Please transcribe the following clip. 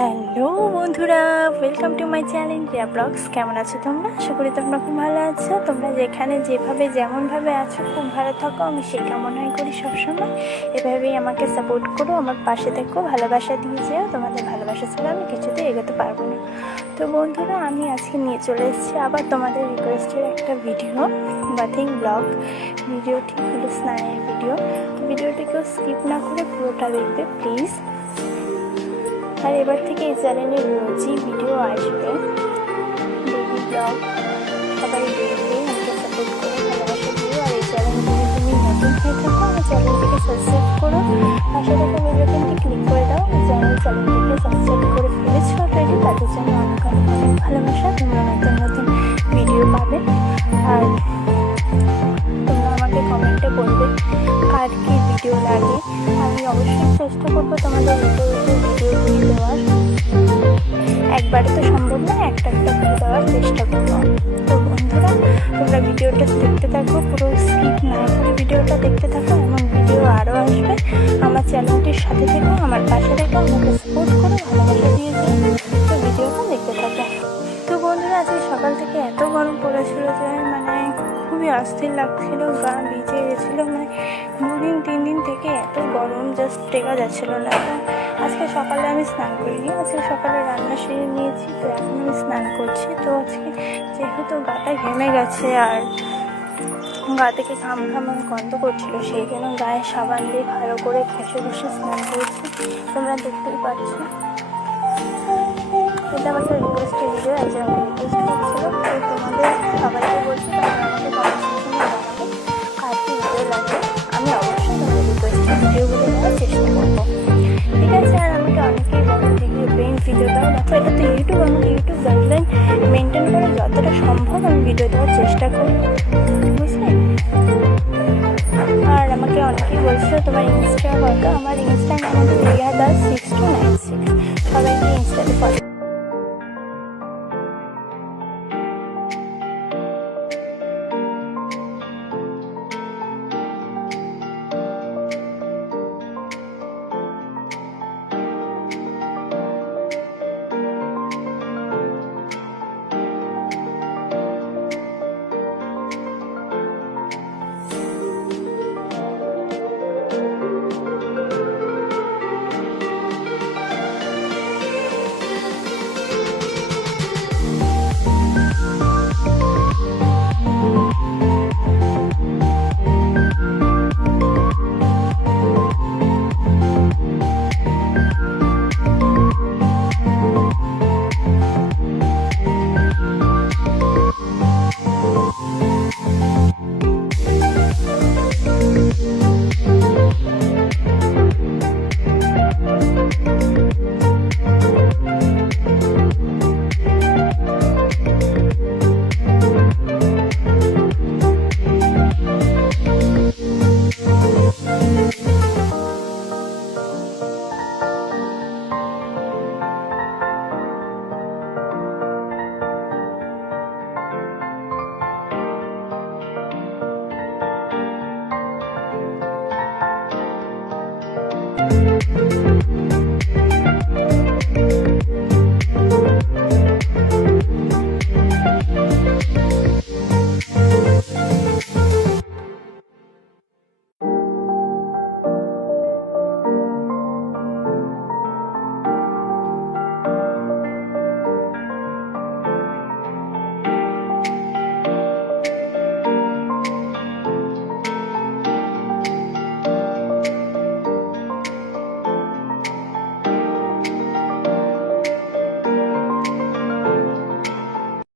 Hello বন্ধুরা, welcome to my channel Riya vlogs. কেমন আছো তোমরা? আশা করি তোমরা খুব ভালো আছো। তোমরা যেখানে যেভাবে যেমনভাবে আছো খুব ভালো থাকো, আমি সেই কামনাই করি সবসময়। এভাবেই আমাকে সাপোর্ট করো, আমার পাশে থেকো, ভালোবাসা দিয়ে যেও। তোমাদের ভালোবাসা ছাড়া আমি কিছুতেই এগোতে পারবো না। তো বন্ধুরা, আমি আজকে নিয়ে চলে এসেছি আবার তোমাদের রিকোয়েস্টের একটা ভিডিও, বাথিং ব্লগ ভিডিওটি হলো স্নানের ভিডিও। ভিডিওটি কেউ স্কিপ না করে পুরোটা দেখবে প্লিজ। আর এবার থেকে এই চ্যানেলে রোজই ভিডিও আসবে, ডেইলি ব্লগ। সবাই দেখবে, আমাকে সাপোর্ট করে ভালোবাসা দিও। আর এই চ্যানেলটি তুমি নতুন হয়ে থাকো, আমার চ্যানেলটিকে সাবস্ক্রাইব করো, পাশে থাকা বেল বাটনটি ক্লিক করে দাও। চ্যানেলটিকে সাবস্ক্রাইব করে ফেলেছো অলরেডি, তাদের জন্য অনেক অনেক অনেক ভালোবাসা। তোমরা নতুন নতুন ভিডিও পাবে। আর তোমরা আমাকে কমেন্টে বলবে কার কী ভিডিও লাগে। আমি অবশ্যই চেষ্টা করবো তোমাদের ভিডিওগুলি দেওয়ার। একবারে তো সম্ভব না, একটা একটা করে দেওয়ার চেষ্টা করবো। তো বন্ধুরা, তোমরা ভিডিওটা দেখতে থাকো, পুরো স্কিপ না করে ভিডিওটা দেখতে থাকো। এমন ভিডিও আরও আসবে। আমার চ্যানেলটির সাথে থেকো, আমার পাশে থেকো, আমাকে সাপোর্ট করো, ভালোবাসা দিয়ে যাও। তো ভিডিওটা দেখতে থাকো। তো বন্ধুরা, আজকে সকাল থেকে এত গরম পড়েছিল যে খুবই অস্থির লাগছিল, গা ভিজে গেছিলো। 2-3 দিন থেকে এত গরম, জাস্ট টেকা যাচ্ছিলো না। তো আজকে সকালে আমি স্নান করিনি, আজকে সকালে রান্না সেরে নিয়েছি, তো এখন আমি স্নান করছি। তো আজকে যেহেতু গাটা ঘেমে গেছে আর গা থেকে ঘাম গন্ধ করছিল, সেই জন্য গায়ে সাবান দিয়ে ভালো করে ঘষে ঘষে স্নান করছি। তোমরা দেখতেই পাচ্ছ, এটা আমাকে রিকোয়েস্টের ভিডিও, একজন আমাকে রিকোয়েস্ট করছিল। তো তোমাদের সবাইকে বলছি, তোমরা আমাকে কমেন্ট সেকশনে জানাবে কার কী ভিডিও লাগে। আমি অবশ্যই তোমাদের রিকোয়েস্টের ভিডিওগুলো দেওয়ার চেষ্টা করবো, ঠিক আছে? আর আমাকে অনেকেই বলো ভিডিও দাও। দেখো, এটা তো ইউটিউব, আমাকে ইউটিউব গাইডলাইন মেনটেন করে যতটা সম্ভব আমি ভিডিও দেওয়ার চেষ্টা করি, বুঝলে? আর আমাকে অনেকেই বলছিল তোমার ইনস্টা কত। আমার ইনস্টা নাম হচ্ছে রিয়া দাস 6296। সবাইকে ইনস্টাতে ফলো